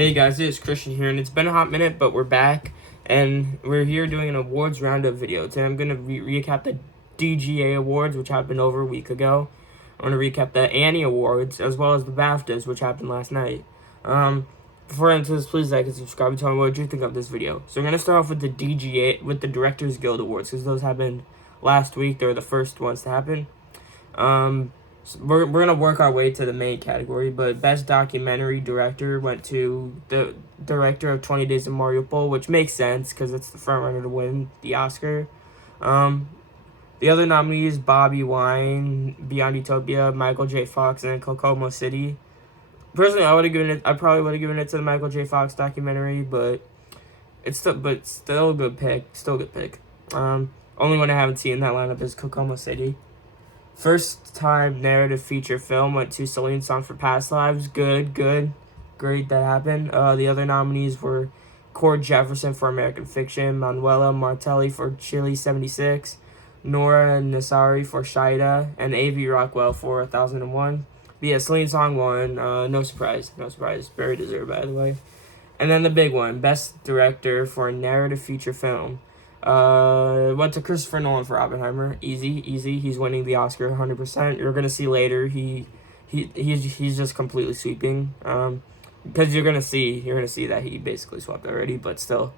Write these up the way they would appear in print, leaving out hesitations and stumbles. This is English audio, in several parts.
Hey guys, it's Christian here, and it's been a hot minute, but we're back, and we're here doing an awards roundup video. Today I'm going to recap the DGA awards, which happened over a week ago. I'm going to recap the Annie Awards, as well as the BAFTAs, which happened last night. Before I enter this, please like and subscribe and tell me what you think of this video. So we're going to start off with the DGA, with the Directors Guild Awards, because those happened last week. They were the first ones to happen. So we're gonna work our way to the main category, but Best Documentary Director went to the director of 20 Days of Mariupol, which makes sense because it's the front runner to win the Oscar. The other nominees: Bobby Wine, Beyond Utopia, Michael J. Fox, and Kokomo City. Personally, I probably would have given it to the Michael J. Fox documentary, but still a good pick. Still a good pick. Only one I haven't seen in that lineup is Kokomo City. First time narrative feature film went to Celine Song for Past Lives. Great that happened. The other nominees were Cord Jefferson for American Fiction, Manuela Martelli for Chile 76, Nora Nassari for Shida, and A.V. Rockwell for 1001. But yeah, Celine Song won. No surprise. Very deserved, by the way. And then the big one, Best Director for a Narrative Feature Film. Went to Christopher Nolan for Oppenheimer. Easy. He's winning the Oscar 100%. You're gonna see later. He's just completely sweeping. Because you're gonna see that he basically swept already. But still,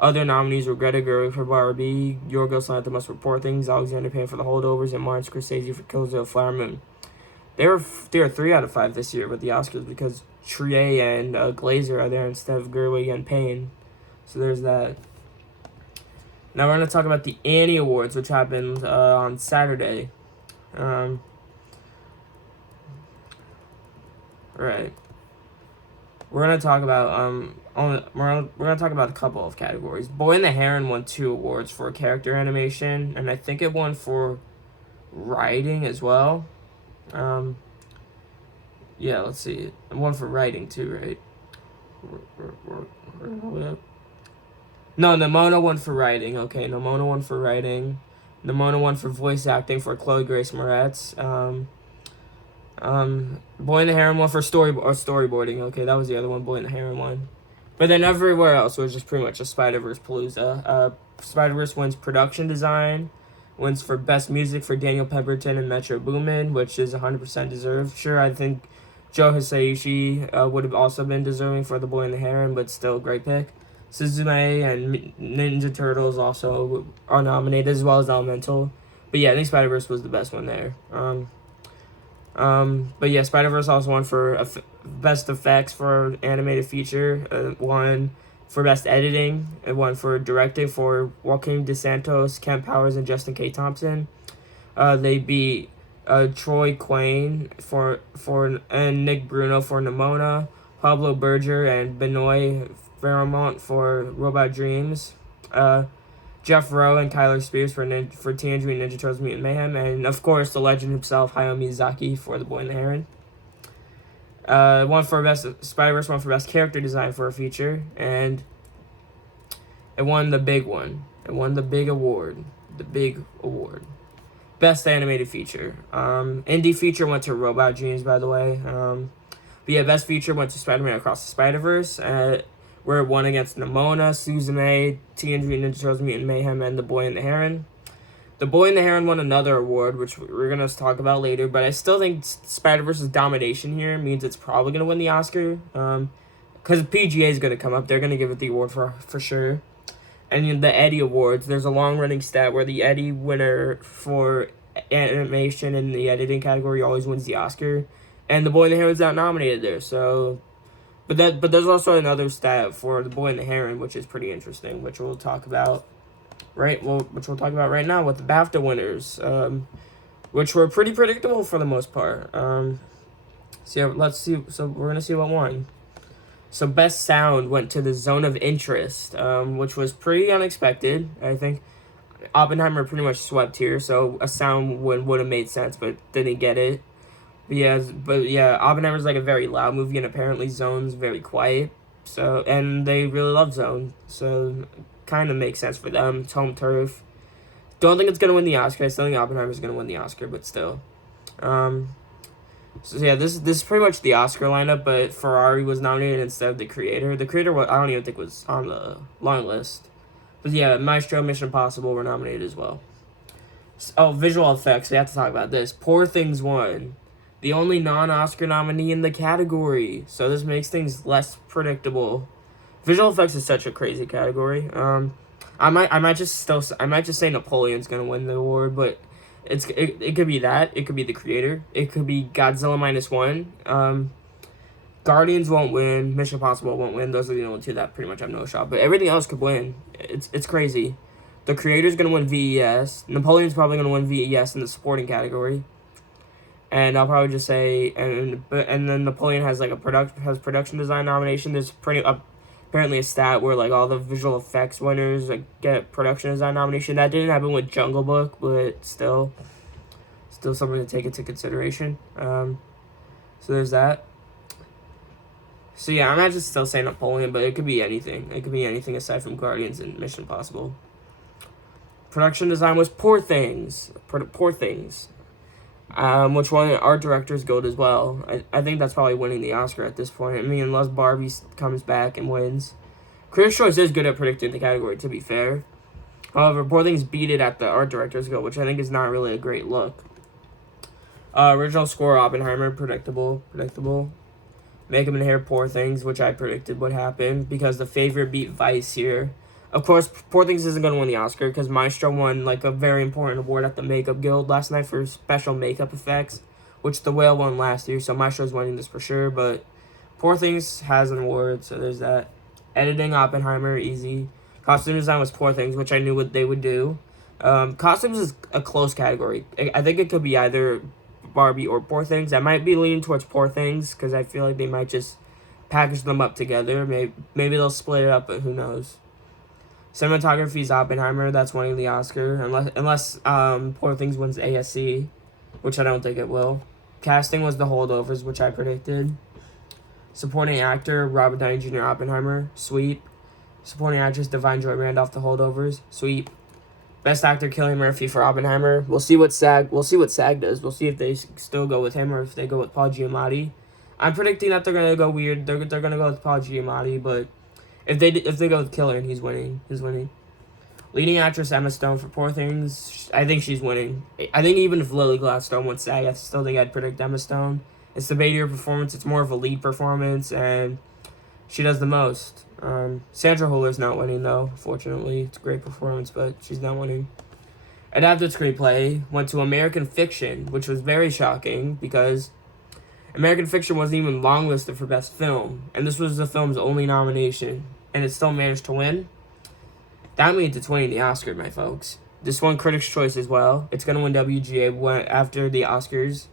other nominees were Greta Gerwig for Barbie, Yorgos Lanthimos for Poor Things, Alexander Payne for The Holdovers, and Martin Scorsese for Killers of the Flower Moon. They were 3 out of 5 this year with the Oscars because Trier and Glazer are there instead of Gerwig and Payne. So there's that. Now we're going to talk about the Annie Awards, which happened on Saturday. Right. We're going to talk about we're going to talk about a couple of categories. Boy and the Heron won 2 awards for character animation, and I think it won for writing as well. Yeah, let's see. It won for writing too, right? No, Nimona won for writing. Okay, Nimona won for writing. Nimona won for voice acting for Chloe Grace Moretz. Boy and the Heron won for storyboarding. Okay, that was the other one. Boy and the Heron won. But then everywhere else was just pretty much a Spider-Verse palooza. Spider-Verse wins production design. Wins for best music for Daniel Pemberton and Metro Boomin, which is 100% deserved. Sure, I think Joe Hisaishi would have also been deserving for The Boy and the Heron, but still a great pick. Suzume and Ninja Turtles also are nominated, as well as Elemental. But yeah, I think Spider-Verse was the best one there. But yeah, Spider-Verse also won for best effects for animated feature. Won for best editing. It won for directing for Joaquin DeSantos, Kent Powers, and Justin K. Thompson. They beat Troy Quane and Nick Bruno for Nimona, Pablo Berger and Benoit Fairmont for Robot Dreams, Jeff Rowe and Kyler Spears for Teenage Mutant Ninja Turtles Mutant Mayhem, and of course the legend himself, Hayao Miyazaki, for The Boy and the Heron. Spider-Verse won for best character design for a feature, and it won the big one. It won the big award. Best animated feature. Indie feature went to Robot Dreams, by the way. But yeah, best feature went to Spider-Man Across the Spider-Verse, where it won against Nimona, Suzume, Teenage Mutant Ninja Turtles Mutant Mayhem, and The Boy and the Heron. The Boy and the Heron won another award, which we're going to talk about later, but I still think Spider-Verse's domination here means it's probably going to win the Oscar, because PGA is going to come up. They're going to give it the award for sure. And in the Eddie Awards, there's a long-running stat where the Eddie winner for animation in the editing category always wins the Oscar, and The Boy and the Heron's not nominated there, so... But there's also another stat for The Boy and the Heron, which is pretty interesting, which we'll talk about right now with the BAFTA winners, which were pretty predictable for the most part. Let's see. So we're gonna see what won. So best sound went to The Zone of Interest, which was pretty unexpected. I think Oppenheimer pretty much swept here, so a sound would have made sense, but didn't get it. But yeah, Oppenheimer's like a very loud movie, and apparently Zone's very quiet. So, and they really love Zone, so kind of makes sense for them. It's home turf. Don't think it's gonna win the Oscar. I still think Oppenheimer's gonna win the Oscar, but still. So yeah, this is pretty much the Oscar lineup, but Ferrari was nominated instead of the creator. The creator, I don't even think was on the long list. But yeah, Maestro, Mission Impossible were nominated as well. Oh, visual effects. We have to talk about this. Poor Things won. The only non-Oscar nominee in the category. So this makes things less predictable. Visual effects is such a crazy category. I might just say Napoleon's gonna win the award, but it could be that. It could be the creator. It could be Godzilla -1. Guardians won't win. Mission Impossible won't win. Those are the only two that pretty much have no shot. But everything else could win. It's crazy. The creator's gonna win VES. Napoleon's probably gonna win VES in the supporting category. And I'll probably just say and then Napoleon has like production design nomination. There's apparently a stat where like all the visual effects winners like get production design nomination. That didn't happen with Jungle Book, but still something to take into consideration. So there's that. So yeah, I'm not just still saying Napoleon, but it could be anything. It could be anything aside from Guardians and Mission Impossible. Production design was Poor Things. Poor Things. Which won Art Director's Guild as well. I think that's probably winning the Oscar at this point. I mean, unless Barbie comes back and wins. Critics' Choice is good at predicting the category, to be fair. However, Poor Things beat it at the Art Director's Guild, which I think is not really a great look. Original score, Oppenheimer, predictable. Make 'em Inherit, Poor Things, which I predicted would happen because the favorite beat Vice here. Of course, Poor Things isn't going to win the Oscar because Maestro won like a very important award at the Makeup Guild last night for special makeup effects, which The Whale won last year, so Maestro's winning this for sure. But Poor Things has an award, so there's that. Editing, Oppenheimer, easy. Costume design was Poor Things, which I knew what they would do. Costumes is a close category. I think it could be either Barbie or Poor Things. I might be leaning towards Poor Things because I feel like they might just package them up together. Maybe they'll split it up, but who knows. Cinematography is Oppenheimer. That's winning the Oscar unless Poor Things wins ASC, which I don't think it will. Casting was The Holdovers, which I predicted. Supporting actor Robert Downey Jr. Oppenheimer, sweep. Supporting actress Divine Joy Randolph, The Holdovers, sweep. Best actor Cillian Murphy for Oppenheimer. We'll see what SAG does. We'll see if they still go with him or if they go with Paul Giamatti. I'm predicting that they're gonna go weird. They're gonna go with Paul Giamatti, but if they go with Cillian, he's winning. Leading actress Emma Stone for Poor Things. I think she's winning. I think even if Lily Gladstone went SAG, I still think I'd predict Emma Stone. It's the Badier performance. It's more of a lead performance, and she does the most. Sandra Huller's not winning, though, fortunately. It's a great performance, but she's not winning. Adapted screenplay went to American Fiction, which was very shocking because American Fiction wasn't even longlisted for Best Film, and this was the film's only nomination, and it still managed to win. That means it's winning the Oscar, my folks. This won Critics' Choice as well. It's going to win WGA after the Oscars.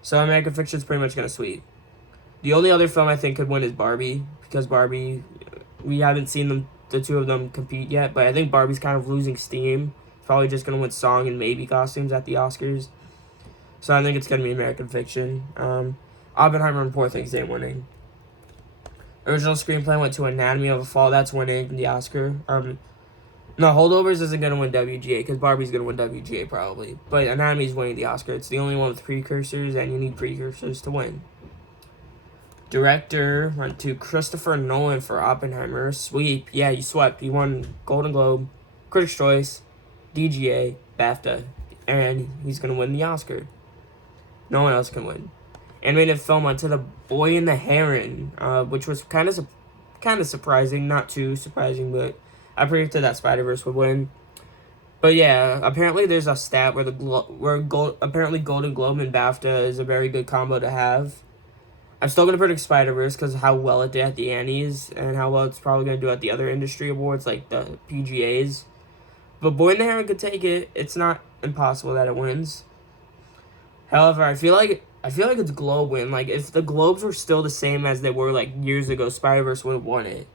So American Fiction is pretty much going to sweep. The only other film I think could win is Barbie, because Barbie, we haven't seen the two of them compete yet, but I think Barbie's kind of losing steam. Probably just going to win song and maybe costumes at the Oscars. So I think it's going to be American Fiction. Oppenheimer and Poor Things ain't winning. Original screenplay went to Anatomy of a Fall. That's winning the Oscar. No, Holdovers isn't going to win WGA because Barbie's going to win WGA probably. But Anatomy's winning the Oscar. It's the only one with precursors, and you need precursors to win. Director went to Christopher Nolan for Oppenheimer. Sweep. Yeah, he swept. He won Golden Globe, Critics' Choice, DGA, BAFTA, and he's going to win the Oscar. No one else can win. Animated film went to The Boy and the Heron, which was kind of surprising. Not too surprising, but I predicted that Spider-Verse would win. But yeah, apparently there's a stat where apparently Golden Globe and BAFTA is a very good combo to have. I'm still going to predict Spider-Verse because of how well it did at the Annies and how well it's probably going to do at the other industry awards like the PGAs. But Boy and the Heron could take it. It's not impossible that it wins. However, I feel like it's Globe win. Like, if the Globes were still the same as they were, like, years ago, Spider-Verse would have won it.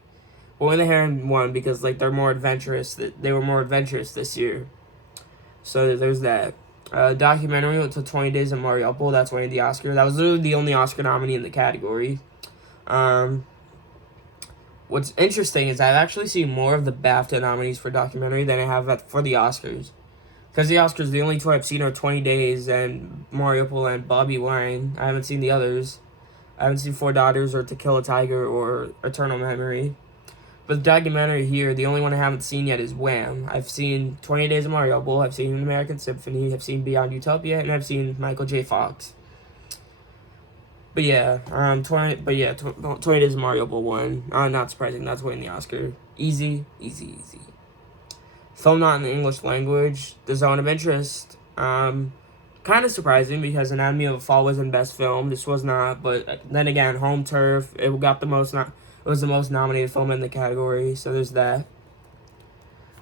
Boy and the Heron won because, like, they're more adventurous. They were more adventurous this year. So there's that. Documentary went to 20 Days of Mariupol. That's winning the Oscar. That was literally the only Oscar nominee in the category. What's interesting is I've actually seen more of the BAFTA nominees for documentary than I have for the Oscars. Because the Oscars, the only two I've seen are 20 Days and Mariupol and Bobby Wine. I haven't seen the others. I haven't seen Four Daughters or To Kill a Tiger or Eternal Memory. But the documentary here, the only one I haven't seen yet is Wham! I've seen 20 Days of Mariupol, I've seen An American Symphony, I've seen Beyond Utopia, and I've seen Michael J. Fox. But yeah, 20 Days of Mariupol won. Not surprising, that's winning the Oscar. Easy. Film not in the English language. The Zone of Interest. Kind of surprising because Anatomy of a Fall was in Best Film. This was not, but then again, Home Turf. It got the most. It was the most nominated film in the category, so there's that.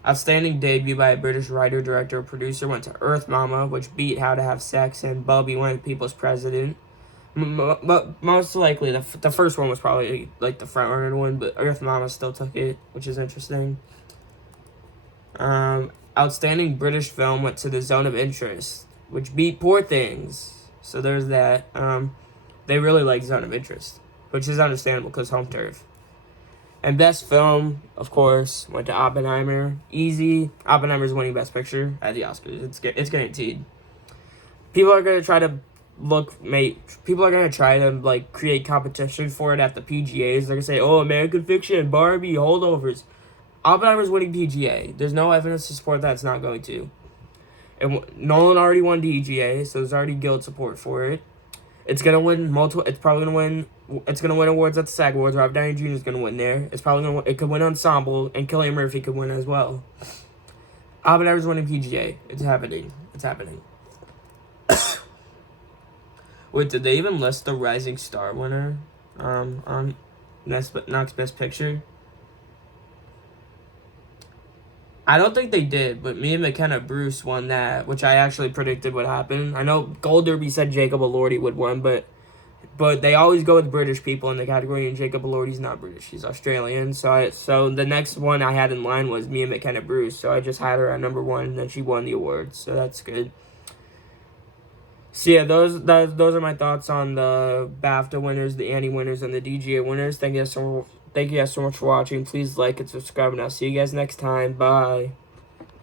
Outstanding debut by a British writer, director, producer went to Earth Mama, which beat How to Have Sex and Bubby Went People's President. Most likely, the first one was probably like the front runner one, but Earth Mama still took it, which is interesting. Outstanding British film went to The Zone of Interest, which beat Poor Things. So there's that. They really like Zone of Interest, which is understandable because Home Turf. And Best Film, of course, went to Oppenheimer. Easy. Oppenheimer's winning Best Picture at the Oscars. It's guaranteed. People are gonna try to like create competition for it at the PGAs. They're gonna say, "Oh, American Fiction, Barbie, holdovers." Oppenheimer's winning PGA. There's no evidence to support that it's not going to. And Nolan already won DGA, so there's already guild support for it. It's gonna win multiple. It's probably gonna win. It's gonna win awards at the SAG Awards. Robert Downey Jr. is gonna win there. It's probably gonna. It could win Ensemble, and Cillian Murphy could win as well. Oppenheimer's winning PGA. It's happening. Wait, did they even list the Rising Star winner? On next Best Picture. I don't think they did, but me and McKenna Bruce won that, which I actually predicted would happen. I know Gold Derby said Jacob Elordi would win, but they always go with British people in the category, and Jacob Elordi's not British; he's Australian. So the next one I had in line was me and McKenna Bruce, so I just had her at number 1, and then she won the award, so that's good. So yeah, those are my thoughts on the BAFTA winners, the Annie winners, and the DGA winners. Thank you guys so much for watching. Please like and subscribe, and I'll see you guys next time. Bye.